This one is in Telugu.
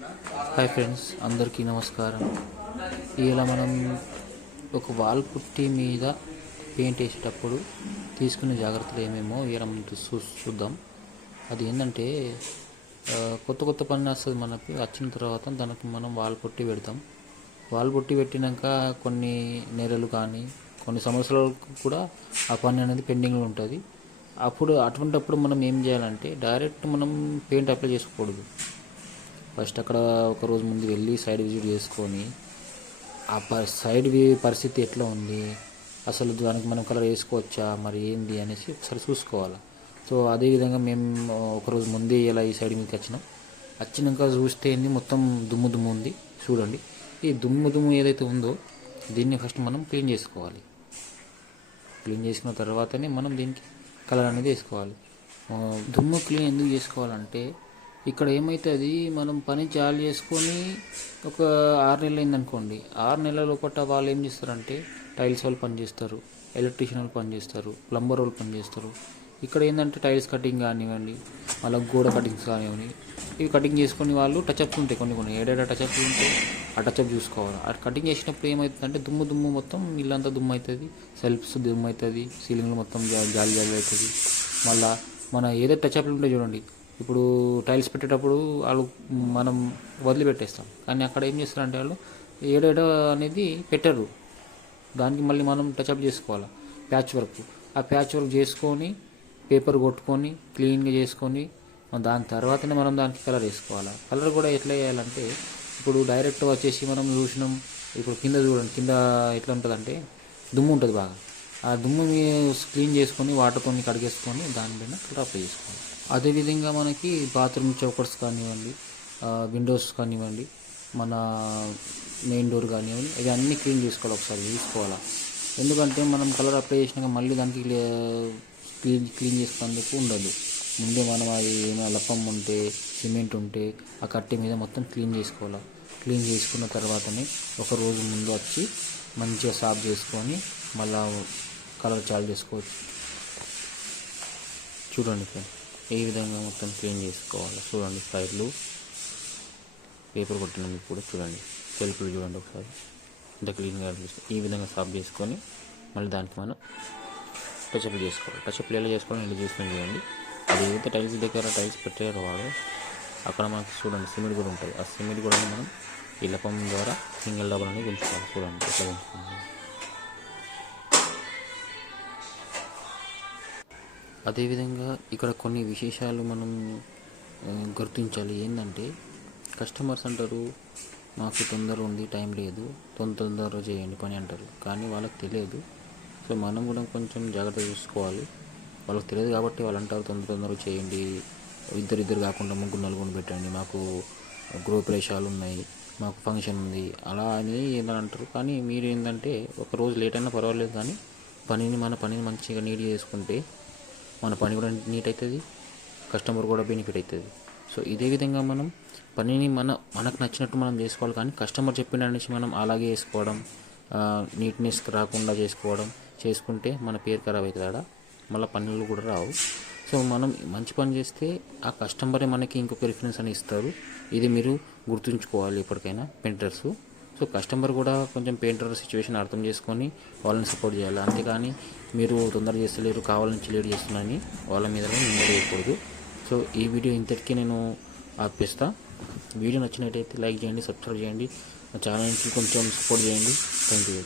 హాయ్ ఫ్రెండ్స్ అందరికీ నమస్కారం. ఇలా మనం ఒక వాల్ పుట్టి మీద పెయింట్ వేసేటప్పుడు తీసుకునే జాగ్రత్తలు ఏమేమో ఇలా మనం చూ చూద్దాం. అది ఏంటంటే కొత్త కొత్త పని వస్తుంది మనకి వచ్చిన తర్వాత దానికి మనం వాల్ పుట్టి పెడతాం. వాల్ పుట్టి పెట్టినాక కొన్ని నెలలు కానీ కొన్ని సంవత్సరాలకు కూడా ఆ పని అనేది పెండింగ్లో ఉంటుంది. అప్పుడు అటువంటప్పుడు మనం ఏం చేయాలంటే డైరెక్ట్ మనం పెయింట్ అప్లై చేసుకోకూడదు. ఫస్ట్ అక్కడ ఒక రోజు ముందు వెళ్ళి సైడ్ విజిట్ చేసుకొని ఆ ప సైడ్ పరిస్థితి ఎట్లా ఉంది? అసలు దానికి మనం కలర్ వేసుకోవచ్చా? మరి ఏంది అనేసి ఒకసారి చూసుకోవాలి. సో అదేవిధంగా మేము ఒకరోజు ముందే ఇలా ఈ సైడ్ మీదకి వచ్చినాం. వచ్చినాక చూస్తే ఏంది? మొత్తం దుమ్ము దుమ్ము ఉంది. చూడండి. ఈ దుమ్ము దుమ్ము ఏదైతే ఉందో దీన్ని ఫస్ట్ మనం క్లీన్ చేసుకోవాలి. క్లీన్ చేసుకున్న తర్వాతనే మనం దీనికి కలర్ అనేది వేసుకోవాలి. దుమ్ము క్లీన్ ఎందుకు చేసుకోవాలంటే ఇక్కడ ఏమవుతుంది మనం పని చాలు చేసుకొని ఒక ఆరు నెలలు అయిందనుకోండి. ఆరు నెలల లోపల వాళ్ళు ఏం చేస్తారంటే టైల్స్ వాళ్ళు పని చేస్తారు ఎలక్ట్రీషియన్ వాళ్ళు పని చేస్తారు ప్లంబర్ వాళ్ళు పని చేస్తారు. ఇక్కడ ఏంటంటే టైల్స్ కటింగ్ కానివ్వండి మళ్ళీ గోడ కటింగ్స్ కానివ్వండి ఇవి కటింగ్ చేసుకొని వాళ్ళు టచ్అప్స్ ఉంటాయి కొన్ని కొన్ని. ఏడేడా టచ్అప్స్ ఉంటాయి ఆ టచ్అప్ చూసుకోవాలి. ఆ కటింగ్ చేసినప్పుడు ఏమవుతుందంటే దుమ్ము దుమ్ము మొత్తం ఇల్లంతా దుమ్ము అవుతుంది సెల్ఫ్స్ దుమ్ము అవుతుంది సీలింగ్లు మొత్తం జా- జాలి జాలి అవుతుంది. మళ్ళీ మన ఏదో టచ్అప్లు ఉంటాయి చూడండి ఇప్పుడు టైల్స్ పెట్టేటప్పుడు వాళ్ళు మనం వదిలిపెట్టేస్తాం. కానీ అక్కడ ఏం చేస్తారంటే వాళ్ళు ఏడేడ అనేది పెట్టరు. దానికి మళ్ళీ మనం టచ్అప్ చేసుకోవాలి. ప్యాచ్ వర్క్ ఆ ప్యాచ్ వర్క్ చేసుకొని పేపర్ కొట్టుకొని క్లీన్గా చేసుకొని దాని తర్వాతనే మనం దానికి కలర్ వేసుకోవాలి. కలర్ కూడా ఎట్లా వేయాలంటే ఇప్పుడు డైరెక్ట్ వచ్చేసి మనం చూసినాం ఇప్పుడు కింద చూడండి కింద ఎట్లా ఉంటుందంటే దుమ్ము ఉంటుంది బాగా. ఆ దుమ్ము క్లీన్ చేసుకొని వాటర్తో కడిగేసుకొని దానిపైన కలర్ అప్లై చేసుకోవాలి. అదేవిధంగా మనకి బాత్రూమ్ చౌకర్స్ కానివ్వండి విండోస్ కానివ్వండి మన మెయిన్ డోర్ కానివ్వండి ఇవి అన్నీ క్లీన్ చేసుకోవాలి ఒకసారి తీసుకోవాలా ఎందుకంటే మనం కలర్ అప్లై చేసినాక మళ్ళీ దానికి క్లీన్ క్లీన్ చేసుకునేందుకు ఉండదు. ముందే మనం అది ఏమైనా లప్పం ఉంటే సిమెంట్ ఉంటే ఆ కట్టె మీద మొత్తం క్లీన్ చేసుకోవాలి? క్లీన్ చేసుకున్న తర్వాతనే ఒక రోజు ముందు వచ్చి మంచిగా సాఫ్ చేసుకొని మళ్ళీ కలర్ చాలు చేసుకోవచ్చు. చూడండి ఫ్రెండ్ ఏ విధంగా మొత్తం క్లీన్ చేసుకోవాలి చూడండి ఫైర్లు పేపర్ కొట్టిన మీకు కూడా చూడండి సెల్ఫ్లు చూడండి ఒకసారి. ఇంత క్లీన్గా అనిపిస్తుంది. ఈ విధంగా సాఫ్ చేసుకొని మళ్ళీ దానికి మనం టచ్అప్ చేసుకోవాలి. టచ్అప్ ఎలా చేసుకోవాలి ఇలా చేసుకొని చూడండి. అది ఏదైతే టైల్స్ దగ్గర టైల్స్ పెట్టారో వాడు అక్కడ మనకి చూడండి సిమెంట్ కూడా ఉంటుంది ఆ సిమెంట్ కూడా మనం ఈ లపం ద్వారా సింగిల్ డబల్ అనేది ఉంచుకోవాలి. చూడండి ఎట్లా పెంచుకోవాలి అదేవిధంగా ఇక్కడ కొన్ని విశేషాలు మనం గుర్తించాలి. ఏంటంటే కస్టమర్స్ అంటారు మాకు తొందర ఉంది టైం లేదు తొందర తొందర చేయండి పని అంటారు. కానీ వాళ్ళకి తెలియదు. సో మనం కూడా కొంచెం జాగ్రత్త చూసుకోవాలి. వాళ్ళకి తెలియదు కాబట్టి వాళ్ళు అంటారు తొందర తొందరగా చేయండి ఇద్దరు ఇద్దరు కాకుండా ముగ్గురు నలుగురు పెట్టండి మాకు గృహ ప్రవేశాలు ఉన్నాయి మాకు ఫంక్షన్ ఉంది అలా అని ఏందని అంటారు. కానీ మీరు ఏంటంటే ఒక రోజు లేట్ అయినా పర్వాలేదు కానీ పనిని మన పనిని మంచిగా నీట్గా చేసుకుంటే మన పని కూడా నీట్ అవుతుంది కస్టమర్ కూడా బెనిఫిట్ అవుతుంది సో ఇదే విధంగా మనం పనిని మన మనకు నచ్చినట్టు మనం చేసుకోవాలి కానీ కస్టమర్ చెప్పిన నుంచి మనం అలాగే వేసుకోవడం నీట్నెస్ రాకుండా చేసుకోవడం చేసుకుంటే మన పేరు ఖరాబ్ అవుతుంది ఆడ. మళ్ళీ పనులు కూడా రావు. సో మనం మంచి పని చేస్తే ఆ కస్టమరే మనకి ఇంకొక రిఫరెన్స్ అని ఇస్తారు. ఇది మీరు గుర్తుంచుకోవాలి ఎప్పటికైనా పెయింటర్స్ సో కస్టమర్ కూడా కొంచెం పెయింటర్ సిచ్యువేషన్ అర్థం చేసుకొని వాళ్ళని సపోర్ట్ చేయాలి. అంతేకాని మీరు తొందర చేస్తలేరు కావాలని లేట్ చేస్తున్నారని వాళ్ళ మీద నింద వేయకూడదు సో ఈ వీడియో ఇంతటికీ నేను ఆపిస్తా. వీడియో నచ్చినట్టయితే లైక్ చేయండి సబ్స్క్రైబ్ చేయండి. మా ఛానల్కి కొంచెం సపోర్ట్ చేయండి. Thank you